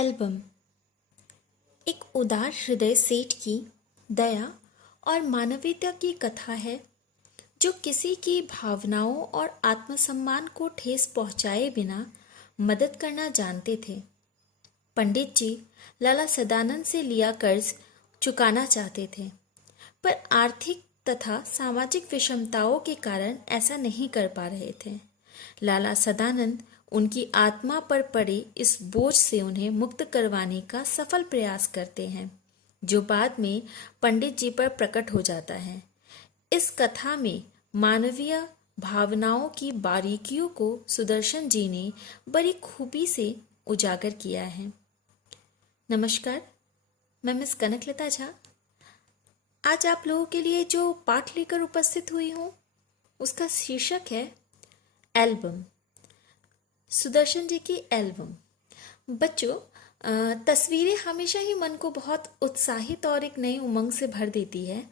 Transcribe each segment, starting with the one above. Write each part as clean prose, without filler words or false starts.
Album एक उदार हृदय सेठ की दया और मानवीयता की कथा है जो किसी की भावनाओं और आत्मसम्मान को ठेस पहुंचाए बिना मदद करना जानते थे। पंडित जी लाला सदानंद से लिया कर्ज चुकाना चाहते थे, पर आर्थिक तथा सामाजिक विषमताओं के कारण ऐसा नहीं कर पा रहे थे। लाला सदानंद उनकी आत्मा पर पड़े इस बोझ से उन्हें मुक्त करवाने का सफल प्रयास करते हैं, जो बाद में पंडित जी पर प्रकट हो जाता है। इस कथा में मानवीय भावनाओं की बारीकियों को सुदर्शन जी ने बड़ी खूबी से उजागर किया है। नमस्कार, मैं मिस कनकलता झा। आज आप लोगों के लिए जो पाठ लेकर उपस्थित हुई हूँ उसका शीर्षक है एल्बम। सुदर्शन जी की एल्बम। बच्चों, तस्वीरें हमेशा ही मन को बहुत उत्साहित और एक नई उमंग से भर देती है।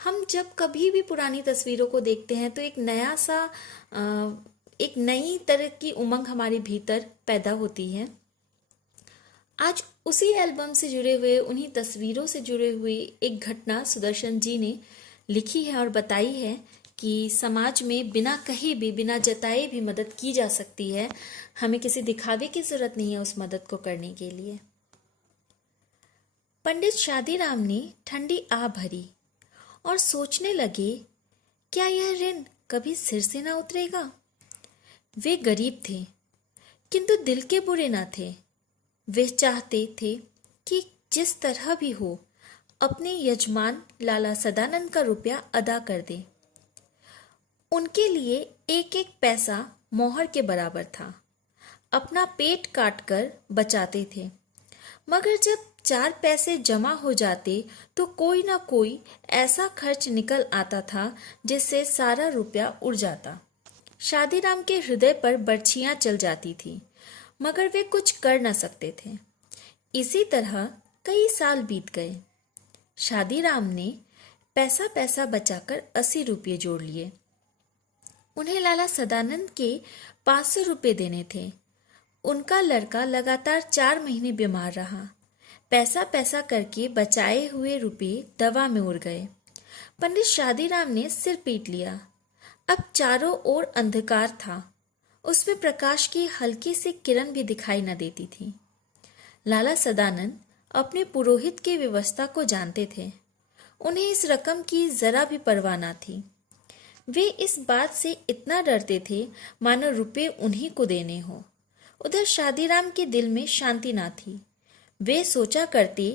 हम जब कभी भी पुरानी तस्वीरों को देखते हैं तो एक नई तरह की उमंग हमारे भीतर पैदा होती है। आज उसी एल्बम से जुड़े हुए, उन्हीं तस्वीरों से जुड़े हुए एक घटना सुदर्शन जी ने लिखी है और बताई है कि समाज में बिना कहे भी, बिना जताए भी मदद की जा सकती है। हमें किसी दिखावे की जरूरत नहीं है उस मदद को करने के लिए। पंडित शादीराम ने ठंडी आ भरी और सोचने लगे, क्या यह ऋण कभी सिर से ना उतरेगा। वे गरीब थे किंतु दिल के बुरे ना थे। वे चाहते थे कि जिस तरह भी हो अपने यजमान लाला सदानंद का रुपया अदा कर दे। उनके लिए एक एक पैसा मोहर के बराबर था। अपना पेट काटकर बचाते थे, मगर जब 4 पैसे जमा हो जाते तो कोई ना कोई ऐसा खर्च निकल आता था जिससे सारा रुपया उड़ जाता। शादीराम के हृदय पर बर्छियां चल जाती थी, मगर वे कुछ कर न सकते थे। इसी तरह कई साल बीत गए। शादीराम ने पैसा पैसा बचाकर 80 रुपये जोड़ लिए। उन्हें लाला सदानंद के 500 रुपये देने थे। उनका लड़का लगातार 4 महीने बीमार रहा। पैसा पैसा करके बचाए हुए रुपये दवा में उड़ गए। पंडित शादीराम ने सिर पीट लिया। अब चारों ओर अंधकार था। उसमें प्रकाश की हल्की सी किरण भी दिखाई न देती थी। लाला सदानंद अपने पुरोहित की व्यवस्था को जानते थे। उन्हें इस रकम की जरा भी परवाह न थी। वे इस बात से इतना डरते थे मानो रुपये उन्हीं को देने हो। उधर शादीराम के दिल में शांति ना थी। वे सोचा करते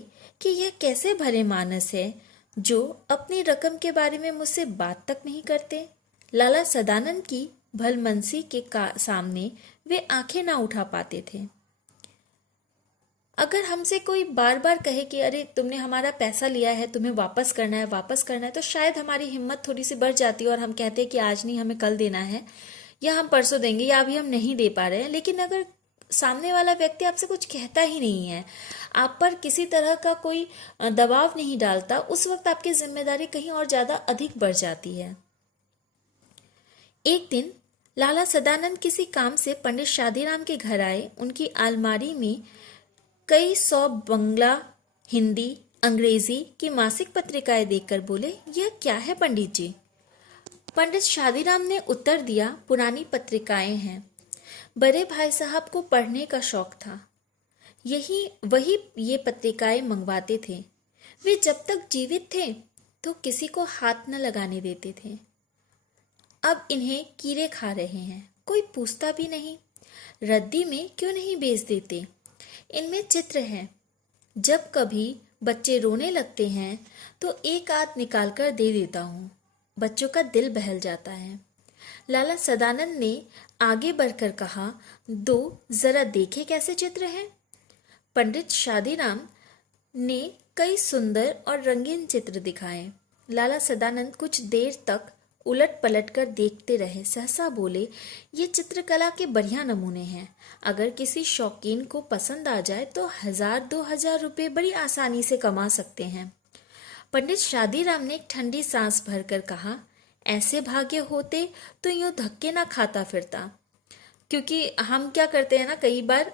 कि यह कैसे भले मानस है जो अपनी रकम के बारे में मुझसे बात तक नहीं करते। लाला सदानंद की भलमनसी के सामने वे आंखें ना उठा पाते थे। अगर हमसे कोई बार बार कहे कि अरे तुमने हमारा पैसा लिया है, तुम्हें वापस करना है, तो शायद हमारी हिम्मत थोड़ी सी बढ़ जाती और हम कहते हैं कि आज नहीं, हमें कल देना है, या हम परसों देंगे, या अभी हम नहीं दे पा रहे हैं। लेकिन अगर सामने वाला व्यक्ति आपसे कुछ कहता ही नहीं है, आप पर किसी तरह का कोई दबाव नहीं डालता, उस वक्त आपकी जिम्मेदारी कहीं और ज्यादा अधिक बढ़ जाती है। एक दिन लाला सदानंद किसी काम से पंडित शादीराम के घर आए। उनकी अलमारी में कई 100 बंगला, हिंदी, अंग्रेजी की मासिक पत्रिकाएं देखकर बोले, यह क्या है पंडित जी। पंडित शादीराम ने उत्तर दिया, पुरानी पत्रिकाएं हैं। बड़े भाई साहब को पढ़ने का शौक था, वही ये पत्रिकाएं मंगवाते थे। वे जब तक जीवित थे तो किसी को हाथ न लगाने देते थे। अब इन्हें कीड़े खा रहे हैं, कोई पूछता भी नहीं। रद्दी में क्यों नहीं बेच देते। इनमें चित्र हैं। जब कभी बच्चे रोने लगते हैं तो एक आध निकाल कर दे देता हूँ। बच्चों का दिल बहल जाता है। लाला सदानंद ने आगे बढ़कर कहा, दो जरा देखे कैसे चित्र हैं। पंडित शादीराम ने कई सुंदर और रंगीन चित्र दिखाए। लाला सदानंद कुछ देर तक उलट पलट कर देखते रहे। सहसा बोले, ये चित्रकला के बढ़िया नमूने हैं। अगर किसी शौकीन को पसंद आ जाए तो 1000-2000 रुपये बड़ी आसानी से कमा सकते हैं। पंडित शादीराम ने एक ठंडी सांस भरकर कहा, ऐसे भाग्य होते तो यूं धक्के ना खाता फिरता। क्योंकि हम क्या करते हैं ना, कई बार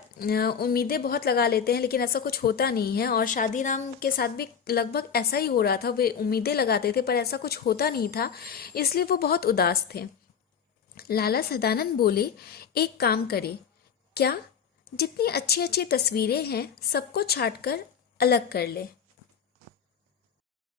उम्मीदें बहुत लगा लेते हैं लेकिन ऐसा कुछ होता नहीं है। और शादीराम के साथ भी लगभग ऐसा ही हो रहा था, वे उम्मीदें लगाते थे पर ऐसा कुछ होता नहीं था, इसलिए वो बहुत उदास थे। लाला सदानंद बोले, एक काम करे क्या, जितनी अच्छी अच्छी तस्वीरें हैं सबको छांट कर अलग कर ले।